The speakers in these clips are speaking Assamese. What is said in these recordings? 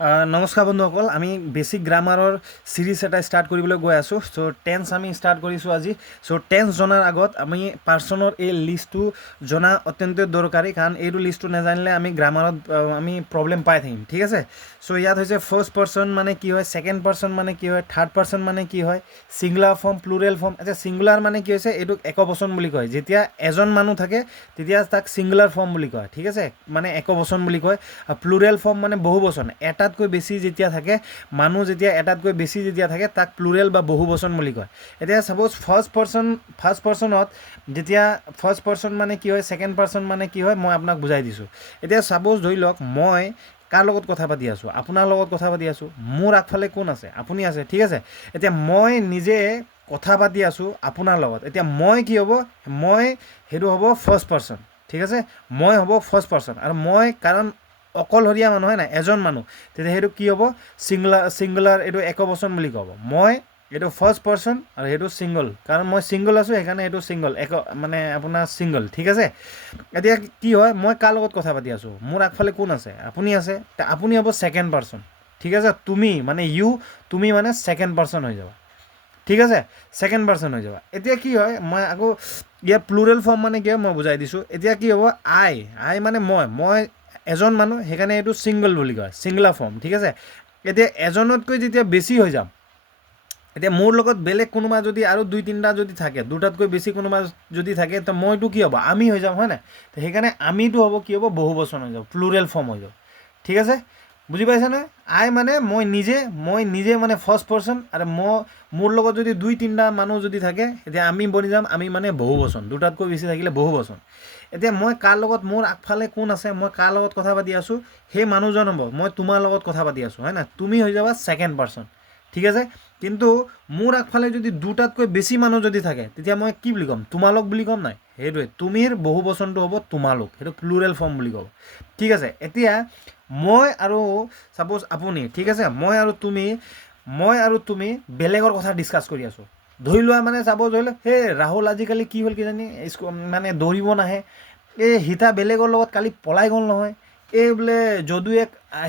নমস্কাৰ বন্ধুসকল, আমি বেছিক গ্ৰামাৰৰ চিৰিজ এটা ষ্টাৰ্ট কৰিবলৈ গৈ আছোঁ। চ' টেন্স আমি ষ্টাৰ্ট কৰিছোঁ আজি। চ' টেন্স জনাৰ আগত আমি পাৰ্চনৰ এই লিষ্টটো জনা অত্যন্ত দৰকাৰী, কাৰণ এইটো লিষ্টটো নাজানিলে আমি গ্ৰামাৰত আমি প্ৰব্লেম পাই থাকিম। ঠিক আছে। চ' ইয়াত হৈছে ফাৰ্ষ্ট পাৰ্চন মানে কি হয়, ছেকেণ্ড পাৰ্চন মানে কি হয়, থাৰ্ড পাৰ্চন মানে কি হয়, ছিংগুলাৰ ফৰ্ম, প্লুৰেল ফৰ্ম। আচ্ছা, ছিংগুলাৰ মানে কি হৈছে, এইটোক একবচন বুলি কয়। যেতিয়া এজন মানুহ থাকে তেতিয়া তাক ছিংগুলাৰ ফৰ্ম বুলি কয়। ঠিক আছে, মানে একবচন বুলি কয়। আৰু প্লুৰেল ফৰ্ম মানে বহুবচন। এটাতকৈ বেছি যেতিয়া থাকে, মানুহ যেতিয়া এটাতকৈ বেছি যেতিয়া থাকে, তাক প্লুৰেল বা বহুবচন বুলি কয়। এতিয়া ছাপ'জ ফাৰ্ষ্ট পাৰ্চনত যেতিয়া ফাৰ্ষ্ট পাৰ্চন মানে কি হয়, ছেকেণ্ড পাৰ্চন মানে কি হয়, মই আপোনাক বুজাই দিছোঁ। এতিয়া ছাপ'জ ধৰি লওক, মই কাৰ লগত কথা পাতি আছোঁ, আপোনাৰ লগত কথা পাতি আছোঁ। মোৰ আগফালে কোন আছে, আপুনি আছে। ঠিক আছে। এতিয়া মই নিজে কথা পাতি আছোঁ আপোনাৰ লগত। এতিয়া মই কি হ'ব, মই সেইটো হ'ব ফাৰ্ষ্ট পাৰ্চন। ঠিক আছে, মই হ'ব ফাৰ্ষ্ট পাৰ্চন। আৰু মই কাৰণ অকলশৰীয়া মানুহ হয় নাই, এজন মানুহ, তেতিয়া সেইটো কি হ'ব, ছিংগুলাৰ এইটো একবচন বুলি ক'ব। মই এইটো ফাৰ্ষ্ট পাৰ্চন আৰু সেইটো ছিংগল, কাৰণ মই ছিংগল আছোঁ, সেইকাৰণে এইটো ছিংগল, মানে আপোনাৰ ছিংগল। ঠিক আছে। এতিয়া কি হয়, মই কাৰ লগত কথা পাতি আছোঁ, মোৰ আগফালে কোন আছে, আপুনি আছে। আপুনি হ'ব ছেকেণ্ড পাৰ্চন। ঠিক আছে। তুমি মানে তুমি মানে ছেকেণ্ড পাৰ্চন হৈ যাবা। ঠিক আছে, ছেকেণ্ড পাৰ্চন হৈ যাবা। এতিয়া কি হয়, মই আকৌ ইয়াত প্লুৰেল ফৰ্ম মানে কি হয় মই বুজাই দিছোঁ। এতিয়া কি হ'ব, আই মানে মই এজন মানুহ, সেইকাৰণে এইটো ছিংগল বুলি কয়, ছিংগুলাৰ ফৰ্ম। ঠিক আছে। এতিয়া এজনতকৈ যেতিয়া বেছি হৈ যাম, এতিয়া মোৰ লগত বেলেগ কোনোবা যদি আৰু দুই তিনিটা যদি থাকে, দুটাতকৈ বেছি কোনোবা যদি থাকে, তো মইতো কি হ'ব, আমি হৈ যাম, হয় নাই। তো সেইকাৰণে আমিটো হ'ব কি হ'ব, বহুবচন হৈ যাব, প্লুৰেল ফৰ্ম হৈ যাব। ঠিক আছে, বুজি পাইছেনে? আই মানে মই নিজে মানে ফাৰ্ষ্ট পাৰ্চন, আৰু মোৰ লগত যদি দুই তিনিটা মানুহ যদি থাকে, এতিয়া আমি বনি যাম, আমি মানে বহুবচন, দুটাতকৈ বেছি থাকিলে বহুবচন। এতিয়া মই কাৰ লগত, মোৰ আগফালে কোন আছে, মই কাৰ লগত কথা পাতি আছোঁ, সেই মানুহজন হ'ব, মই তোমাৰ লগত কথা পাতি আছোঁ, হয় নাই। তুমি হৈ যাবা ছেকেণ্ড পাৰ্চন। ঠিক আছে। কিন্তু মোৰ আগফালে যদি দুটাতকৈ বেছি মানুহ যদি থাকে, তেতিয়া মই কি বুলি ক'ম, তোমালোক বুলি ক'ম নাই। সেইটোৱে, তুমিৰ বহুবচনটো হ'ব তোমালোক, সেইটো প্লুৰেল ফৰ্ম বুলি ক'ব। ঠিক আছে। এতিয়া মই আৰু ছাপ'জ আপুনি, ঠিক আছে, মই আৰু তুমি বেলেগৰ কথা ডিছকাছ কৰি আছোঁ। ধৰি লোৱা মানে ছাপ'জ ধৰি লোৱা, সেই ৰাহুল আজিকালি কি হ'ল কিজানি, মানে দৌৰিব নাহে। এই সীতা বেলেগৰ লগত কালি পলাই গ'ল নহয়। এই বোলে যদুৱে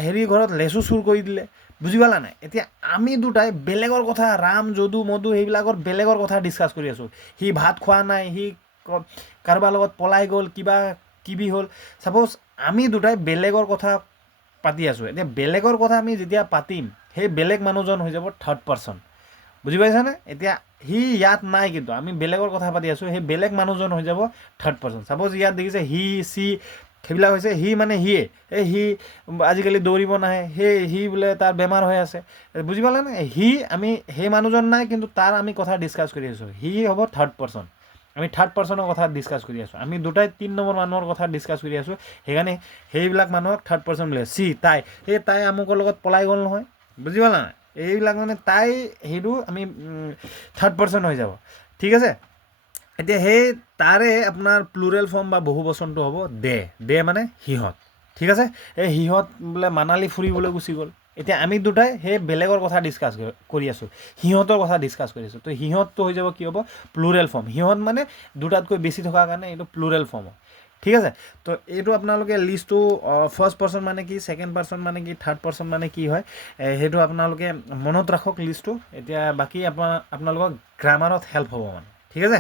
হেৰি ঘৰত লেচু চুৰ কৰি দিলে। বুজি পালা নাই। এতিয়া আমি দুটাই বেলেগৰ কথা, ৰাম যদু মধু সেইবিলাকৰ বেলেগৰ কথা ডিছকাছ কৰি আছোঁ। সি ভাত খোৱা নাই, সি কাৰোবাৰ লগত পলাই গ'ল, কিবা কিবি হ'ল। ছাপ'জ আমি দুটাই বেলেগৰ কথা পাতি আছোঁ। এতিয়া বেলেগৰ কথা আমি যেতিয়া পাতিম, সেই বেলেগ মানুহজন হৈ যাব থাৰ্ড পাৰ্চন। বুজি পাইছানে? এতিয়া সি ইয়াত নাই, কিন্তু আমি বেলেগৰ কথা পাতি আছোঁ, সেই বেলেগ মানুহজন হৈ যাব থাৰ্ড পাৰ্চন। ছাপ'জ ইয়াত দেখিছে হি চি সেইবিলাক হৈছে হি মানে সিয়ে, সি আজিকালি দৌৰিব নাহে, সি বোলে তাৰ বেমাৰ হৈ আছে। বুজি পালানে? আমি সেই মানুহজন নাই, কিন্তু তাৰ আমি কথা ডিছকাছ কৰি আছোঁ, সি হ'ব থাৰ্ড পাৰ্চন। আমি থাৰ্ড পাৰ্চনৰ কথা ডিছকাছ কৰি আছোঁ। আমি দুটাই 3 নম্বৰ মানুহৰ কথা ডিছকাছ কৰি আছোঁ, সেইকাৰণে সেইবিলাক মানুহক থাৰ্ড পাৰ্চন বুলি তাই আমুকৰ লগত পলাই গ'ল নহয়। বুজি পালা নাই? এইবিলাক মানে তাই, সেইটো আমি থাৰ্ড পাৰ্চন হৈ যাব। ঠিক আছে। এতিয়া সেই তাৰে আপোনাৰ প্লুৰেল ফৰ্ম বা বহুবচনটো হ'ব দে মানে সিহঁত। ঠিক আছে। এই সিহঁত বোলে মানালী ফুৰিবলৈ গুচি গ'ল। এতিয়া আমি দুটাই সেই বেলেগৰ কথা ডিছকাছ কৰি আছোঁ, সিহঁতৰ কথা ডিছকাছ কৰি আছোঁ। তো সিহঁতটো হৈ যাব কি হ'ব, প্লুৰেল ফৰ্ম। সিহঁত মানে দুটাতকৈ বেছি থকাৰ কাৰণে এইটো প্লুৰেল ফৰ্ম হয়। ঠিক আছে। তো এইটো আপোনালোকে লিষ্টটো ফাৰ্ষ্ট পাৰ্চন মানে কি, ছেকেণ্ড পাৰ্চন মানে কি, থাৰ্ড পাৰ্চন মানে কি হয়, সেইটো আপোনালোকে মনত ৰাখক লিষ্টটো। এতিয়া বাকী আপোনালোকক গ্ৰামাৰত হেল্প হ'ব মানে। ঠিক আছে।